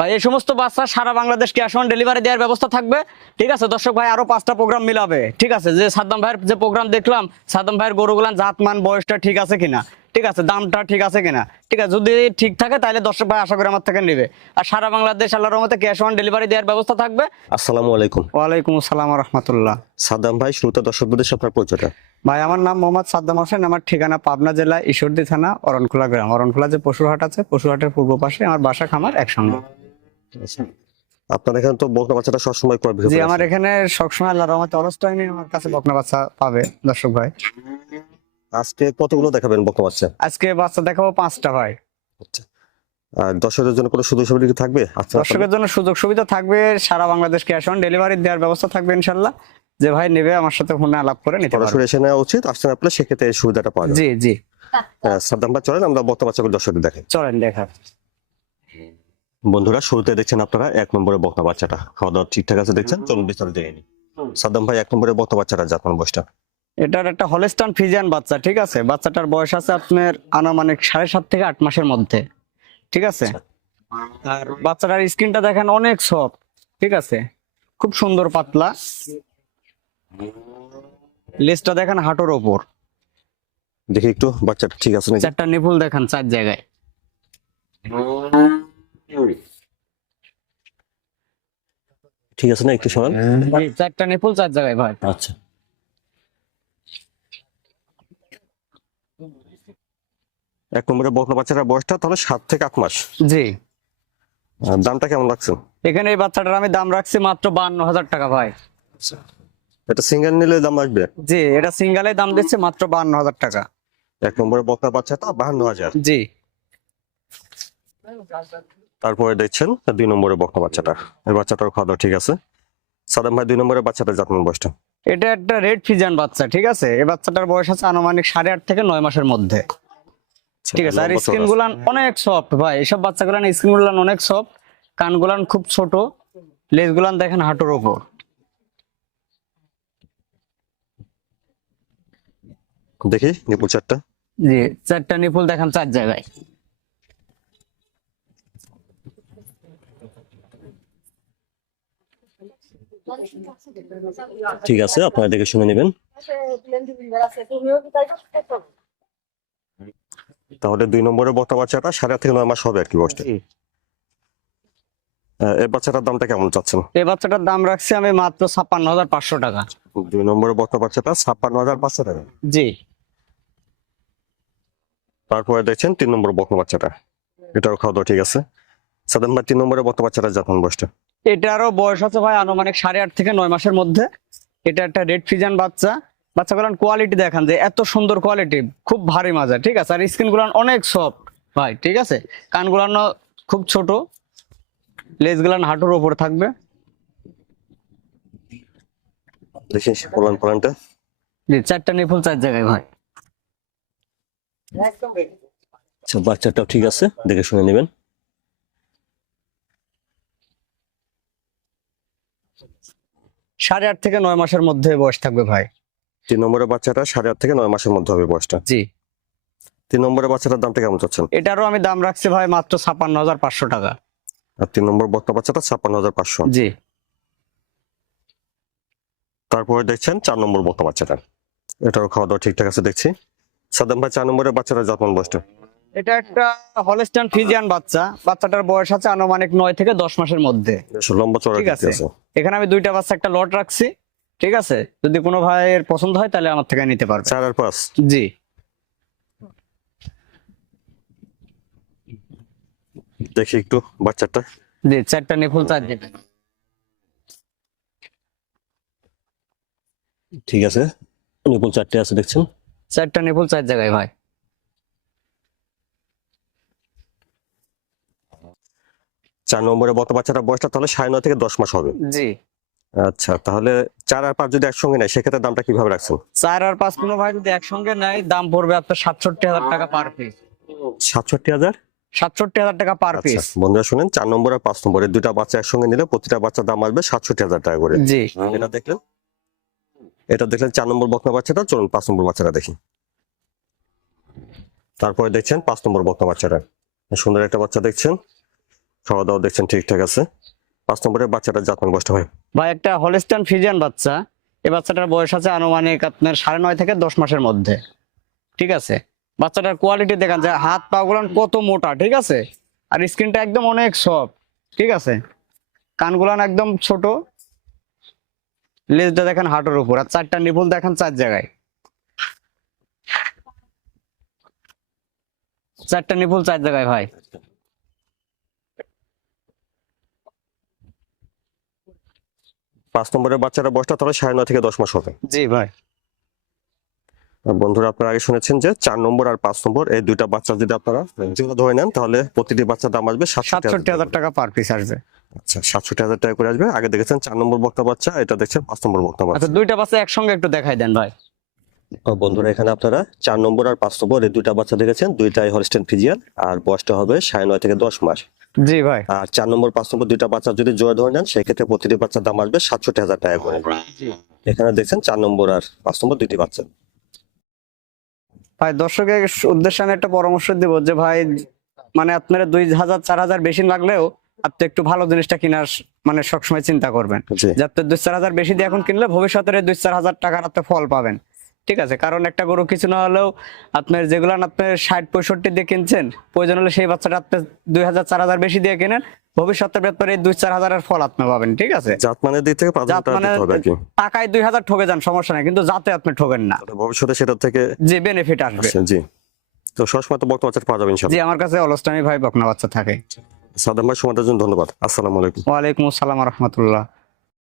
ভাই এই সমস্ত বাচ্চা সারা বাংলাদেশ ক্যাশ অন ডেলিভারি দেওয়ার ব্যবস্থা থাকবে। ঠিক আছে দর্শক ভাই আরও পাঁচটা প্রোগ্রাম মিলাবে। ঠিক আছে যে সাদ্দাম ভাইয়ের যে প্রোগ্রাম দেখলাম সাদ্দাম ভাইয়ের গরুগুলান জাতমান বয়সটা ঠিক আছে কিনা? ঠিক আছে দামটা ঠিক আছে কিনা? ঠিক আছে যদি ঠিক থাকে তাহলে দর্শক ভাই আশা করি আমার থেকে নেবে। আর সারা বাংলাদেশ আল্লাহর রহমতে ক্যাশ অন ডেলিভারি দেওয়ার ব্যবস্থা থাকবে। আসসালামু আলাইকুম। ওয়ালাইকুম আসসালাম রহমতুল্লাহ। সাদ্দাম ভাই শুরুতে দর্শকদের আপনার পরিচয়টা। ভাই আমার নাম মোহাম্মদ সাদ্দাম হোসেন আমার ঠিকানা পাবনা জেলা ঈশ্বরদী থানা অরণখোলা গ্রাম। অরণখোলা যে পশুরহাট আছে পশুরহাটের পূর্ব পাশে আমার বাসা খামার একসঙ্গে। আপনার এখানে তো বকনা বাচ্চাটা সবসময় জি আমার এখানে সবসময় রহমতে আমার কাছে বকনা বাচ্চা পাবে দর্শক ভাই। আজকে কতগুলো দেখাবেন বকনা বাচ্চা? আজকে বাচ্চা দেখাবো পাঁচটা ভাই। আর দর্শকদের জন্য কোনো সুযোগ সুবিধা থাকবে? আচ্ছা দর্শকের জন্য সুযোগ সুবিধা থাকবে সারা বাংলাদেশ ক্যাশ অন ডেলিভারি দেওয়ার ব্যবস্থা থাকবে ইনশাল্লাহ। যে ভাই নেবে আমার সাথে ফোনে আলাপ করে নিতে পারবে। এসে নেওয়া উচিত আসছেন আপনার সেক্ষেত্রে এই সুবিধাটা পাওয়া যাবে। জি জি। হ্যাঁ, সাদ্দাম ভাই চলেন আমরা বকনা বাচ্চাগুলো দর্শকদের দেখেন চলেন দেখা। বন্ধুরা শুরুতে দেখছেন আপনারা এক নম্বরে বকনা বাচ্চাটা। খাওয়া দাওয়া ঠিকঠাক আছে দেখছেন? চলুন বিস্তারিত জেনে নিই। সাদ্দাম ভাই এক নম্বরে বকনা বাচ্চাটা জাতমান বয়সটা? এটার একটা হলেস্টান ফিজিয়ান বাচ্চা ঠিক আছে? বাচ্চাটার বয়স আছে আপনার আনুমানিক সাড়ে সাত থেকে আট মাসের মধ্যে ঠিক আছে? আর বাচ্চাটার স্কিনটা দেখেন অনেক সফট ঠিক আছে? খুব সুন্দর পাতলা। লেজটা দেখেন হাঁটুর ওপর। দেখি একটু বাচ্চাটা ঠিক আছে নাকি? চারটা নিপুল দেখেন চার জায়গায়। ঠিক আছে না একটু সমান? চারটা নিপুল চার জায়গায় ভাই। আচ্ছা। এক নম্বরে বকনা বাচ্চাটার বয়সটা তাহলে সাত থেকে আট মাস। জি। দামটা কেমন লাগছে এখানে এই বাচ্চাটার আমি দাম রাখছি মাত্র বান্ন হাজার টাকা ভাই। এটা সিঙ্গেল নিলে দাম আসবে? জি এটা সিঙ্গেলে দাম দিচ্ছে মাত্র বান্ন হাজার টাকা। এক নম্বরে বকনা বাচ্চাটা বাহান্ন হাজার। জি। তারপরে দেখছেন দুই নম্বরে বকনা বাচ্চাটা। এই বাচ্চাটার খাওয়া ঠিক আছে? সাদাম ভাই দুই নম্বরে বাচ্চাটা জাতমান বয়সটা। এটা একটা রেড ফিজান বাচ্চা ঠিক আছে? এই বাচ্চাটার বয়স আছে আনুমানিক সাড়ে আট থেকে নয় মাসের মধ্যে। ঠিক আছে আর স্কিন গুলান অনেক সফট ভাই এসব বাচ্চাগুলান স্কিন গুলান অনেক সফট কান গুলান খুব ছোট লেজ গুলান দেখেন হাঁটুর ওপর। দেখি নিপুল চারটা। জি চারটা নিপুল দেখেন চার জায়গায়। ঠিক আছে আপনারা দেখে শুনে নেবেন। তাহলে দুই নম্বরে বকনা বাচ্চাটা সাড়ে থেকে নয় মাস হবে আর কি বয়সটা। এই বাচ্চাটার দামটা কেমন চাচ্ছেন? এই বাচ্চাটার দাম রাখছি আমি মাত্র ছাপ্পান্ন হাজার পাঁচশো টাকা। দুই নম্বরে বকনা বাচ্চাটা ছাপ্পান্ন হাজার পাঁচশো টাকা। জি। তারপরে দেখছেন তিন নম্বর বকনা বাচ্চাটা। এটাও খাওয়া দাওয়া ঠিক আছে। তিন নম্বরে বাচ্চাটা জাতমান বয়সটা। এটারও বয়স আছে ভাই আনুমানিক সাড়ে আট থেকে নয় মাসের মধ্যে। এটা একটা রেড ফিজান বাচ্চা। বাচ্চাগুলার কোয়ালিটি দেখান যে এত সুন্দর কোয়ালিটি খুব ভারী মাজা ঠিক আছে? আর স্কিন গুলান অনেক সফট ভাই ঠিক আছে? কান গুলান খুব ছোট। লেজ গুলান হাঁটুর ওপর থাকবে। দেখি পলান পলানটা। জি চারটা চার জায়গায় ভাই। আচ্ছা বাচ্চাটাও ঠিক আছে দেখে শুনে নেবেন। সাড়ে আট থেকে নয় মাসের মধ্যে বয়স থাকবে ভাই। তিন নম্বরের বাচ্চাটা সাড়ে আট থেকে নয় মাসের মধ্যে হবে বয়সটা। জি। তিন নম্বরের বাচ্চাটার দামটা কেমন চাচ্ছেন? এটারও আমি দাম রাখছি ভাই মাত্র ছাপ্পান্ন হাজার পাঁচশো টাকা। আর তিন নম্বর বকনা বাচ্চাটা ছাপ্পান্ন হাজার পাঁচশো। জি। তারপরে দেখছেন চার নম্বর বকনা বাচ্চাটা। এটারও খাওয়া দাওয়া ঠিকঠাক আছে দেখছি। সাদাম ভাই চার নম্বরের বাচ্চাটা যত্ন বয়সটা? এটা একটা হলেস্টান ফিজিয়ান বাচ্চা। বাচ্চাটার বয়স আছে আনুমানিক নয় থেকে দশ মাসের মধ্যে। লম্বা চড়া ঠিক আছে। এখানে আমি দুইটা বাচ্চা একটা লট রাখছি। ঠিক আছে? যদি কোনো ভাইয়ের পছন্দ হয় তাহলে আমার থেকে নিতে পারবে। চার আর পাঁচ। জি। দেখি একটু বাচ্চাটা। জি চারটা নিফুল চার দিন ঠিক আছে? নিপুল চারটে আছে দেখছেন? চারটা নিফুল চার জায়গায় ভাই। চার নম্বরে বত বাচ্চাটা বয়সটা তাহলে সাড়ে নয় থেকে দশ মাস হবে। জি। আচ্ছা তাহলে চার আর পাঁচ যদি একসঙ্গে নেয় সেক্ষেত্রে দামটা কীভাবে রাখছেন? চার আর পাঁচ কোনো ভাই যদি একসঙ্গে নেয় দাম পড়বে আপনার সাতষট্টি হাজার টাকা পার পিস সাতষট্টি হাজার? সাতষট্টি হাজার টাকা পার আচ্ছা পিস বন্ধুরা শুনেন চার নম্বর আর পাঁচ নম্বর দুটা বাচ্চা একসঙ্গে নিলে প্রতিটা বাচ্চার দাম আসবে সাতষট্টি হাজার টাকা করে। জি। এটা দেখলেন? এটা দেখলেন চার নম্বর বকনা বাচ্চাটা চলুন পাঁচ নম্বর বাচ্চাটা দেখি। তারপরে দেখছেন পাঁচ নম্বর বকনা বাচ্চাটা। সুন্দর একটা বাচ্চা দেখছেন। খাওয়া দাওয়া দেখছেন, ঠিকঠাক আছে? পাঁচ নম্বরের বাচ্চাটা জাতমান বয়সটা ভাই ভাই, একটা হলিস্টান ফিজিয়ান বাচ্চা এই বাচ্চাটার বয়স আছে আনুমানিক আপনার সাড়ে নয় থেকে দশ মাসের মধ্যে। ঠিক আছে? বাচ্চাটার কোয়ালিটি দেখান যে হাত পা গুলান কত মোটা, ঠিক আছে? আর স্কিনটা একদম অনেক সফট ঠিক আছে? কানগুলান একদম ছোট। লেজটা দেখেন হাটের উপর, আর চারটা নিপুল দেখেন চার জায়গায়। চারটা নিপুল চার জায়গায়, ভাই। পাঁচ নম্বরের বাচ্চারা বয়সটা তাহলে সাড়ে নয় থেকে দশ মাস হবে। জি ভাই। বন্ধুরা আপনারা আগে শুনেছেন যে চার নম্বর আর পাঁচ নম্বর এই দুইটা বাচ্চা যদি আপনারা যেগুলো ধরে নেন তাহলে প্রতিটি বাচ্চার দাম আসবে সাতষট্টি সাতষট্টি হাজার টাকা পার পিস আসবে। আচ্ছা সাতষট্টি হাজার টাকা করে আসবে। আগে দেখেছেন চার নম্বর বক্তা বাচ্চা এটা দেখছেন পাঁচ নম্বর বক্তা বাচ্চা। আচ্ছা দুইটা বাচ্চা একসঙ্গে একটু দেখাই দেন ভাই। বন্ধুরা এখানে আপনারা চার নম্বর আর পাঁচ নম্বর এই দুইটা বাচ্চা দেখেছেন দুইটাই হলস্টেন ফিজিয়ান আর বয়সটা হবে সাড়ে নয় থেকে দশ মাস। জি ভাই। আর চার নম্বর পাঁচ নম্বর দুইটা বাচ্চা যদি জোড়া ধরে নেন সেক্ষেত্রে প্রতিটি বাচ্চার দাম আসবে সাতষট্টি হাজার টাকা করে। এখানে দেখছেন চার নম্বর আর পাঁচ নম্বর দুইটি বাচ্চা। ভাই দর্শকের উদ্দেশ্যে আমি একটা পরামর্শ দিব যে ভাই মানে আপনার দুই হাজার চার হাজার বেশি লাগলেও আপনি একটু ভালো জিনিসটা কেনার মানে সবসময় চিন্তা করবেন। জি। যাতে দুই চার হাজার বেশি দিয়ে এখন কিনলে ভবিষ্যতের দুই চার হাজার টাকার আপনি ফল পাবেন। ঠিক আছে কারণ একটা গরু কিছু না হলেও আপনার যেগুলো আপনি ষাট পঁয়ষট্টি দিয়ে কিনছেন প্রয়োজন হলে সেই বাচ্চাটা আপনি দুই হাজার চার হাজার বেশি দিয়ে কেনেন ভবিষ্যতের ব্যাপারে দুই চার হাজারের ফল আপনি পাবেন ঠিক আছে? জাত মানের দিক থেকে জাত মানে দিতে হবে আর কি। টাকায় দুই হাজার ঠকে যান সমস্যা নাই কিন্তু যাতে আপনি ঠকেন না। ভবিষ্যতে সেটা থেকে যে বেনিফিট আসবে। জি। তো সবসময় তো বক্তা বাচ্চা পাওয়া যাবে জি আমার কাছে অলস্টামি ভাই বকনা বাচ্চা থাকে। সাদাম ভাই সময়ের জন্য ধন্যবাদ। আসসালামু আলাইকুম। আসসালাম রহমতুল্লাহ।